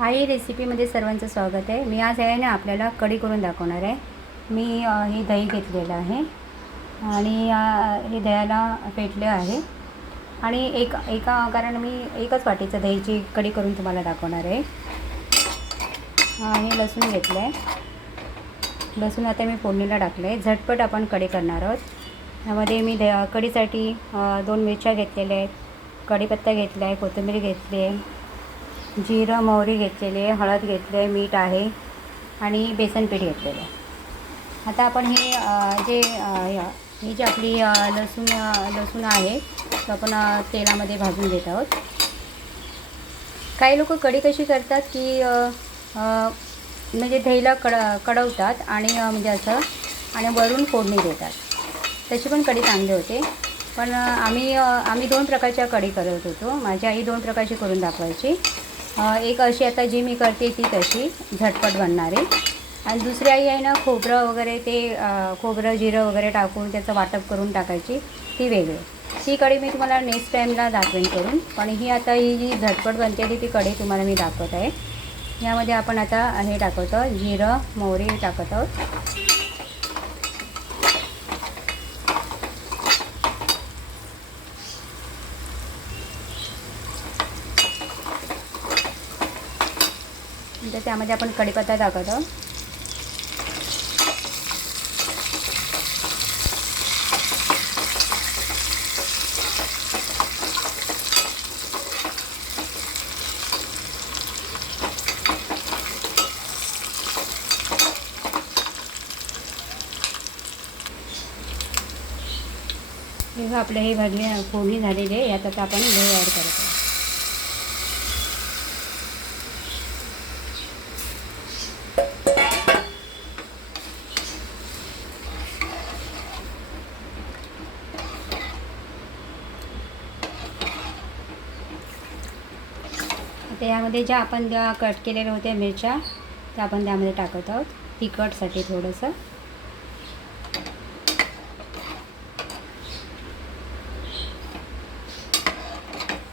आई रेसिपीमध्ये सर्वांचं स्वागत आहे. मी आज आहे ना आपल्याला कढी करून दाखवणार आहे. मी हे दही घेतलेलं आहे आणि हे दह्याला फेटले आहे. आणि एक एका कारण मी एकच वाटीचं दहीची कढी करून तुम्हाला दाखवणार आहे. आणि लसूण घेतलं आहे लसूण आता मी फोडणीला टाकलं आहे झटपट आपण कढी करणार आहोत. यामध्ये मी द कढीसाठी दोन मिरच्या घेतलेल्या आहेत. कढीपत्ता घेतला आहे कोथिंबीर घेतली आहे. जिरं मोहरी घेतलेली आहे हळद घेतली आहे मीठ आहे आणि बेसन पीठ घेतलेलं. आहे आता आपण हे जे ही जी आपली लसूण लसूण आहे तो आपण तेलामध्ये भाजून घेत आहोत. काही लोक कढी कशी करतात की म्हणजे दहीला कड कडवतात आणि म्हणजे असं आणि वरून फोडणी देतात. तशी पण कढी चांगली होते. पण आम्ही आम्ही दोन प्रकारच्या कढी करत होतो. माझी आई दोन प्रकारची करून दाखवायची. एक अशी आता जी मी करते ती तशी झटपट बनणारी. आणि दुसरी आई आहे ना खोबरं वगैरे ते खोबरं जिरं वगैरे टाकून त्याचं वाटप करून टाकायची ती वेगळी. ती कढी मी तुम्हाला नेक्स्ट टाईमला दाखवेन करून. पण ही आता ही जी झटपट बनते ती ती कढी तुम्हाला मी दाखवत आहे. यामध्ये आपण आता हे टाकवतो जिरं मोहरी टाकत आहोत. नंतर त्यामध्ये आपण कढीपत्ता टाकत. आहोत हे आपलं हे भाजले फोडणी झालेली आहे यात आता आपण दही ॲड करत. आहोत तर यामध्ये ज्या आपण ज्या कट केलेल्या होत्या मिरच्या त्या आपण त्यामध्ये टाकत आहोत. तिखटसाठी थोडंसं.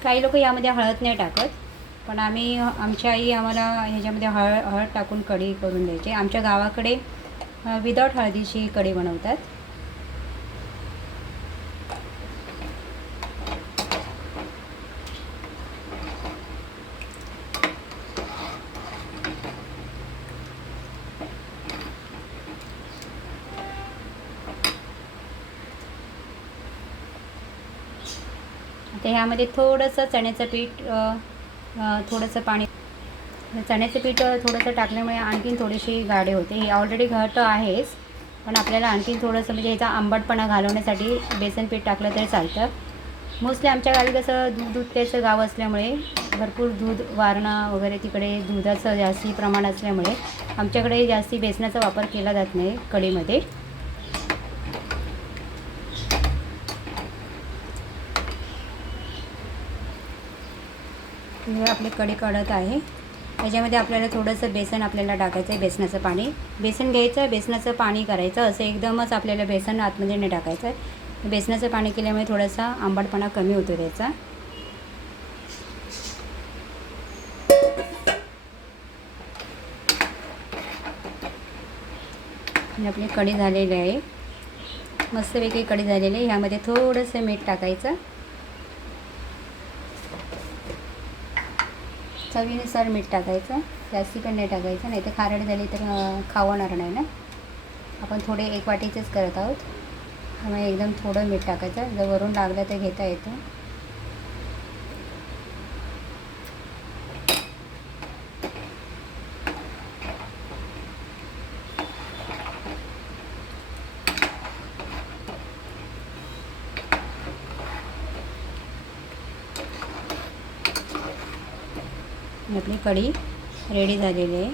काही लोक यामध्ये हळद नाही टाकत पण आम्ही आमची आई आम्हाला ह्याच्यामध्ये हळ हळद टाकून कढी करून द्यायची. आमच्या गावाकडे विदाऊट हळदीची कढी बनवतात. आता ह्यामध्ये थोडंसं चण्याचं पीठ थोडंसं पाणी. चण्याचं पीठ थोडंसं टाकल्यामुळे आणखीन थोडीशी गाढे होते. हे ऑलरेडी घट आहेच पण आपल्याला आणखीन थोडंसं म्हणजे ह्याचा आंबटपणा घालवण्यासाठी बेसन पीठ टाकलं तरी चालतं. मोस्टली आमच्या गावी कसं दूध दुधतेचं गाव असल्यामुळे भरपूर दूध वारणं वगैरे तिकडे दुधाचं जास्ती प्रमाण असल्यामुळे आमच्याकडे जास्ती बेसनाचा वापर केला जात नाही कढीमध्ये हे आपली कढी कढत आहे. त्याच्यामध्ये आपल्याला थोडंसं बेसन आपल्याला टाकायचं आहे बेसनाचं पाणी. बेसन घ्यायचं बेसनाचं पाणी करायचं. असं एकदमच आपल्याला बेसन आतमध्ये नाही टाकायचं आहे बेसनाचं पाणी केल्यामुळे थोडासा आंबटपणा कमी होतो त्याचा. आपली कढी झालेली आहे. मस्तपैकी कढी झालेली आहे. ह्यामध्ये थोडंसं मीठ टाकायचं. चवीनुसार मीठ टाकायचं जास्ती पण नाही टाकायचं नाही तर खारट झाली तर खावणार नाही ना. आपण थोडे एक वाटीचेच करत आहोत. त्यामुळे एकदम थोडं मीठ टाकायचं. जर वरून लागलं तर घेता येतं. आपली कढी रेडी झालेली आहे.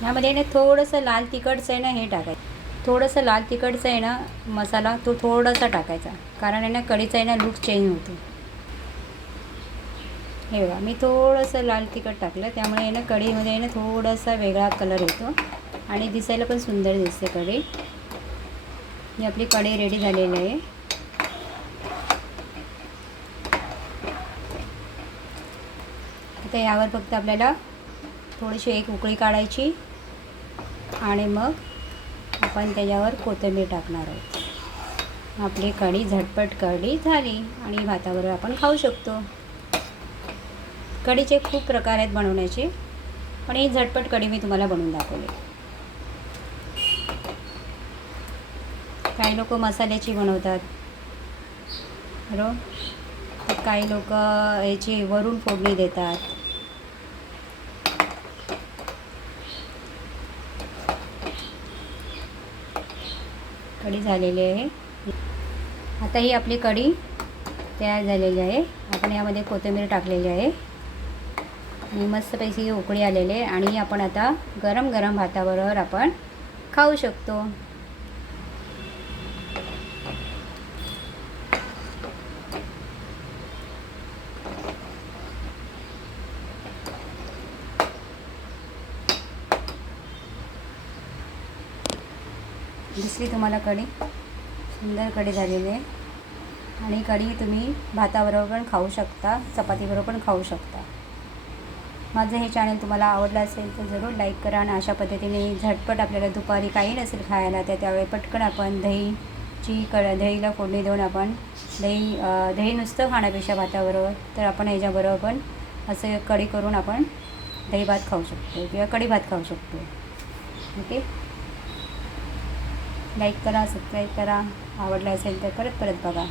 ह्यामध्ये ना थोडंसं लाल तिखटचं आहे ना हे टाकायचं. थोडंसं लाल तिखटचं आहे ना मसाला तो थोडासा टाकायचा. कारण आहे ना कढीचा आहे ना लुक चेंज होतो. हे बघा मी थोडंसं लाल तिखट टाकलं. त्यामुळे आहे ना कढीमध्ये आहे ना थोडासा वेगळा कलर येतो. आणि दिसायला पण सुंदर दिसते कढी. ही आपली कढी रेडी झालेली आहे. तर यावर फक्त आपल्याला थोडीशी एक उकळी काढायची. आणि मग आपण त्याच्यावर कोथिंबीर टाकणार आहोत. आपली कढी झटपट कढी झाली आणि भाताबरोबर आपण खाऊ शकतो. कढीचे खूप प्रकार आहेत बनवण्याचे पण ही झटपट कढी मी तुम्हाला बनवून दाखवली. काही लोक मसाल्याची बनवतात. बरोबर? तर काही लोक याची वरून फोडणी देतात. कढी झालेली आहे. आता ही आपली कढी तयार झालेली आहे. आपण यामध्ये कोथिंबीर टाकलेली आहे. आणि मस्तपैकी उकळी आलेली आहे. आणि आपण आता गरम गरम भाताबरोबर आपण खाऊ शकतो. दिसली तुम्हाला कढी. सुंदर कढी झालेली आहे. आणि कढी तुम्ही भाताबरोबर पण खाऊ शकता चपातीबरोबर पण खाऊ शकता. माझं हे चॅनल तुम्हाला आवडलं असेल तर जरूर लाईक करा आणि अशा पद्धतीने झटपट आपल्याला दुपारी काही नसेल खायला तर त्यावेळी पटकन आपण दहीची कड दहीला फोडणी देऊन आपण दही दही नुसतं खाण्यापेक्षा भाताबरोबर तर आपण ह्याच्याबरोबर पण असं कढी करून आपण दही भात खाऊ शकतो किंवा कढी भात खाऊ शकतो. ओके? लाईक करा सबस्क्राईब करा. आवडलं असेल तर परत परत बघा.